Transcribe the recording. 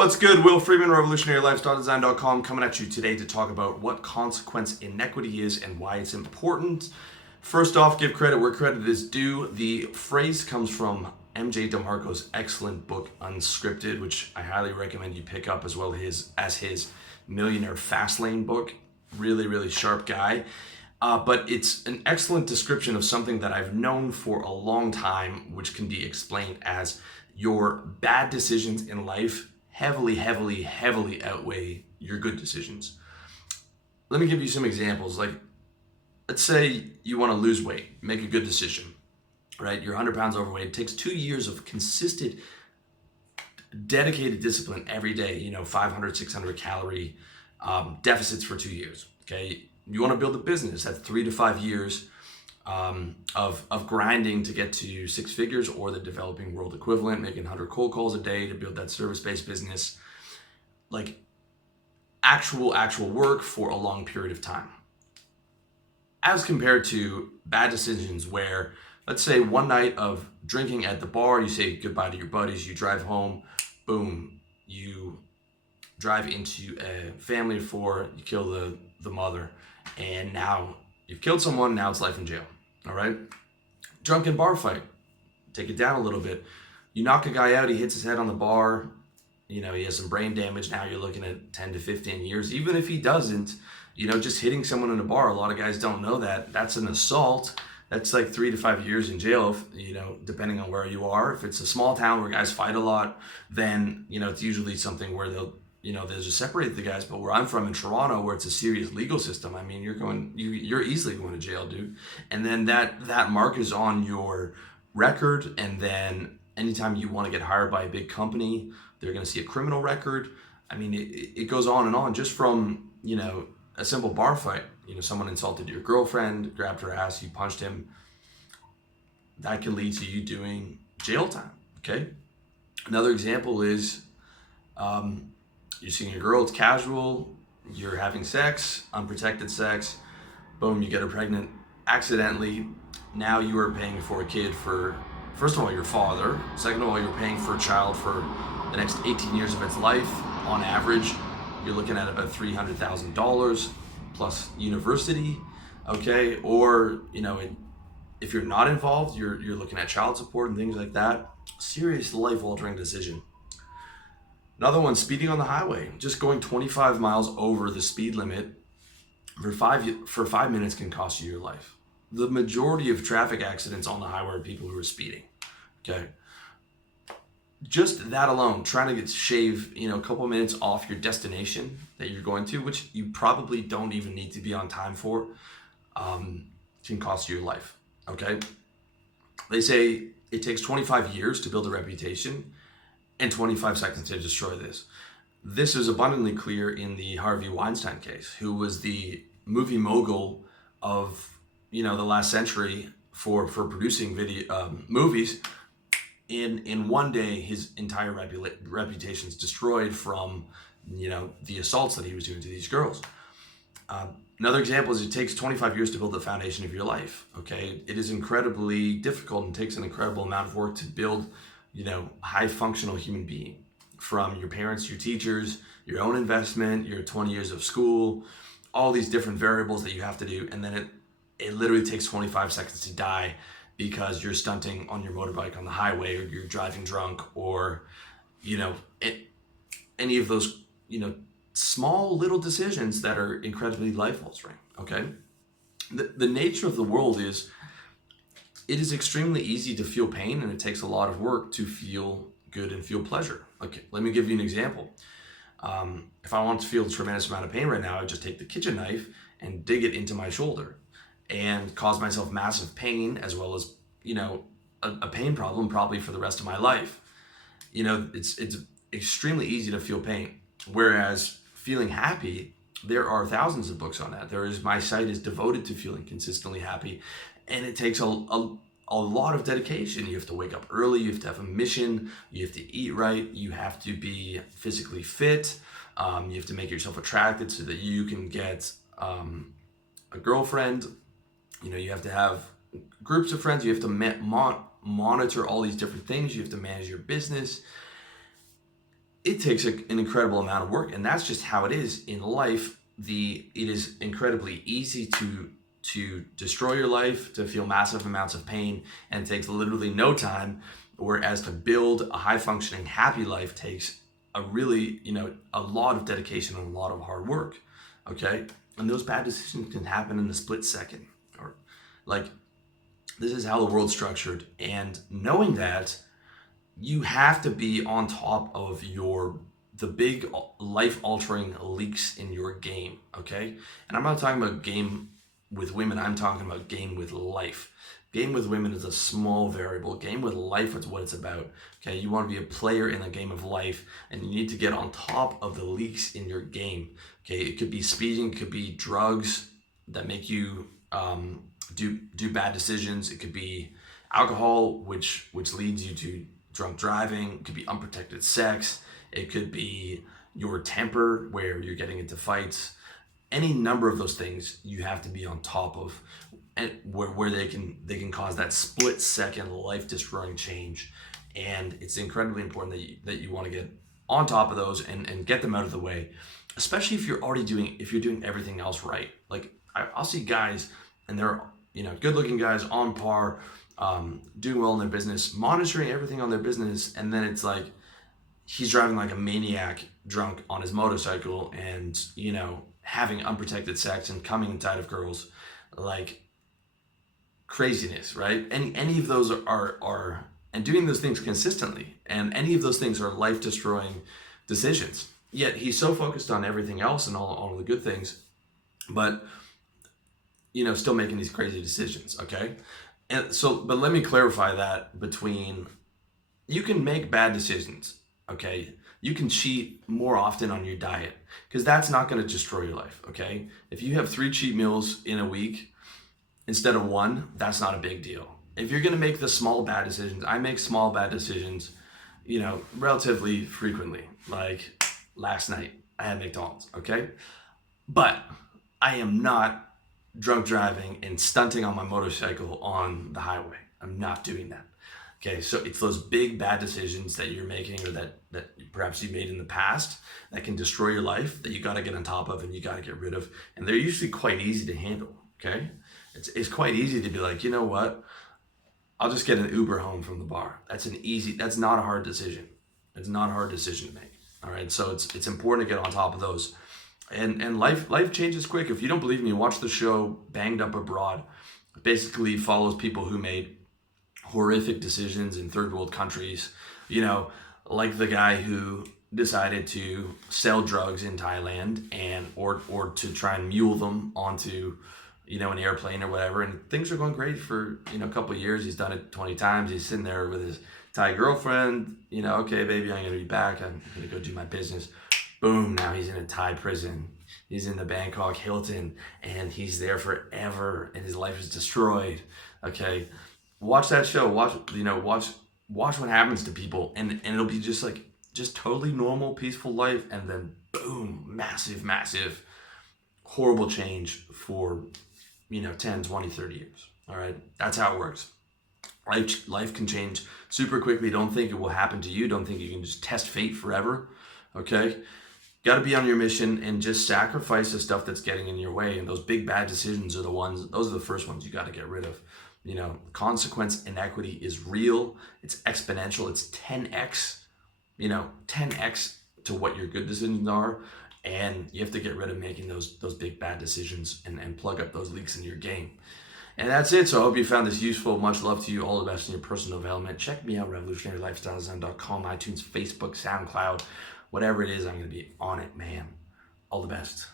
What's good? Will Freeman, revolutionarylifestyledesign.com, coming at you today to talk about what consequence inequity is and why it's important. First off, give credit where credit is due. The phrase comes from MJ DeMarco's excellent book, Unscripted, which I highly recommend you pick up, as well as his Millionaire Fastlane book. Really, really sharp guy. But it's an excellent description of something that I've known for a long time, which can be explained as your bad decisions in life heavily outweigh your good decisions. Let me give you some examples. Like, let's say you want to lose weight, make a good decision, right? You're 100 pounds overweight. It takes 2 years of consistent, dedicated discipline every day, 500, 600 calorie deficits for 2 years, okay? You want to build a business, that's 3 to 5 years of grinding to get to 6 figures, or the developing world equivalent, making 100 cold calls a day to build that service-based business. Like actual work for a long period of time. As compared to bad decisions where, let's say, one night of drinking at the bar, you say goodbye to your buddies, you drive home, boom, you drive into a family of 4, you kill the mother, and now you've killed someone, now it's life in jail, all right? Drunken bar fight, take it down a little bit. You knock a guy out, he hits his head on the bar, he has some brain damage, now you're looking at 10 to 15 years. Even if he doesn't, just hitting someone in a bar, a lot of guys don't know that, that's an assault. That's like 3 to 5 years in jail, depending on where you are. If it's a small town where guys fight a lot, then, it's usually something where they'll just separate the guys. But where I'm from in Toronto, where it's a serious legal system, I mean, you're easily going to jail, dude. And then that mark is on your record. And then anytime you want to get hired by a big company, they're going to see a criminal record. I mean, it goes on and on, just from, a simple bar fight. Someone insulted your girlfriend, grabbed her ass, you punched him. That can lead to you doing jail time, okay? Another example is, you're seeing a girl, it's casual, you're having sex, unprotected sex, boom, you get her pregnant accidentally. Now you are paying for a kid for, first of all, your father. Second of all, you're paying for a child for the next 18 years of its life. On average, you're looking at about $300,000 plus university, okay? Or, if you're not involved, you're looking at child support and things like that. Serious life-altering decision. Another one, speeding on the highway. Just going 25 miles over the speed limit for 5 minutes can cost you your life. The majority of traffic accidents on the highway are people who are speeding, okay? Just that alone, trying to shave, a couple minutes off your destination that you're going to, which you probably don't even need to be on time for, can cost you your life, okay? They say it takes 25 years to build a reputation and 25 seconds to destroy this. This is abundantly clear in the Harvey Weinstein case, who was the movie mogul of, the last century for producing movies. In one day, his entire reputation is destroyed from, the assaults that he was doing to these girls. Another example is it takes 25 years to build the foundation of your life, okay? It is incredibly difficult and takes an incredible amount of work to build, high functional human being, from your parents, your teachers, your own investment, your 20 years of school, all these different variables that you have to do. And then it literally takes 25 seconds to die because you're stunting on your motorbike on the highway, or you're driving drunk, or, any of those, small little decisions that are incredibly life-altering, okay? The nature of the world is, it is extremely easy to feel pain, and it takes a lot of work to feel good and feel pleasure. Okay, let me give you an example. If I want to feel a tremendous amount of pain right now, I just take the kitchen knife and dig it into my shoulder and cause myself massive pain, as well as, a pain problem probably for the rest of my life. It's extremely easy to feel pain. Whereas feeling happy, there are thousands of books on that. My site is devoted to feeling consistently happy, and it takes a lot of dedication. You have to wake up early, you have to have a mission, you have to eat right, you have to be physically fit, you have to make yourself attracted so that you can get a girlfriend. You have to have groups of friends, you have to monitor all these different things, you have to manage your business. it takes an incredible amount of work, and that's just how it is in life. It is incredibly easy to destroy your life, to feel massive amounts of pain, and it takes literally no time. Whereas to build a high functioning, happy life takes a really, a lot of dedication and a lot of hard work. Okay, and those bad decisions can happen in a split second, or like this is how the world's structured, and knowing that you have to be on top of the big life altering leaks in your game. Okay, and I'm not talking about game with women, I'm talking about game with life. Game with women is a small variable. Game with life is what it's about. Okay, you want to be a player in a game of life, and you need to get on top of the leaks in your game. Okay, it could be speeding, it could be drugs that make you do bad decisions. It could be alcohol, which leads you to drunk driving. It could be unprotected sex. It could be your temper, where you're getting into fights. Any number of those things you have to be on top of, and where they can cause that split second life destroying change. And it's incredibly important that you want to get on top of those and get them out of the way, especially if you're doing everything else right. Like I'll see guys, and they're good looking guys on par, doing well in their business, monitoring everything on their business, and then it's like he's driving like a maniac drunk on his motorcycle, and having unprotected sex and coming inside of girls, like craziness, right? Any of those are and doing those things consistently, and any of those things are life destroying decisions. Yet he's so focused on everything else and all of the good things, but still making these crazy decisions. Okay, and so, but let me clarify that between, you can make bad decisions. Okay, you can cheat more often on your diet, because that's not going to destroy your life. Okay, if you have 3 cheat meals in a week instead of 1, that's not a big deal. If you're going to make the small bad decisions, I make small bad decisions, relatively frequently. Like last night, I had McDonald's. Okay, but I am not drunk driving and stunting on my motorcycle on the highway. I'm not doing that. Okay, so it's those big bad decisions that you're making, or that perhaps you made in the past, that can destroy your life, that you got to get on top of and you got to get rid of. And they're usually quite easy to handle. Okay, it's quite easy to be like, you know what, I'll just get an Uber home from the bar. That's not a hard decision. It's not a hard decision to make. All right, so it's important to get on top of those. And life changes quick. If you don't believe me, watch the show Banged Up Abroad. It basically follows people who made horrific decisions in third world countries, like the guy who decided to sell drugs in Thailand, or to try and mule them onto an airplane or whatever, and things are going great for a couple of years. He's done it 20 times. He's sitting there with his Thai girlfriend, okay, baby, I'm gonna be back, I'm gonna go do my business. Boom, now he's in a Thai prison. He's in the Bangkok Hilton, and he's there forever, and his life is destroyed. Okay, watch that show. Watch what happens to people, and it'll be just totally normal, peaceful life, and then boom, massive, horrible change for 10, 20, 30 years. All right, that's how it works. Life can change super quickly. Don't think it will happen to you. Don't think you can just test fate forever. Okay, got to be on your mission and just sacrifice the stuff that's getting in your way. And those big bad decisions are those are the first ones you got to get rid of. Consequence inequity is real. It's exponential. It's 10x, 10x to what your good decisions are. And you have to get rid of making those big bad decisions and plug up those leaks in your game. And that's it. So I hope you found this useful. Much love to you. All the best in your personal development. Check me out, revolutionarylifestylezen.com, iTunes, Facebook, SoundCloud, whatever it is, I'm going to be on it, man. All the best.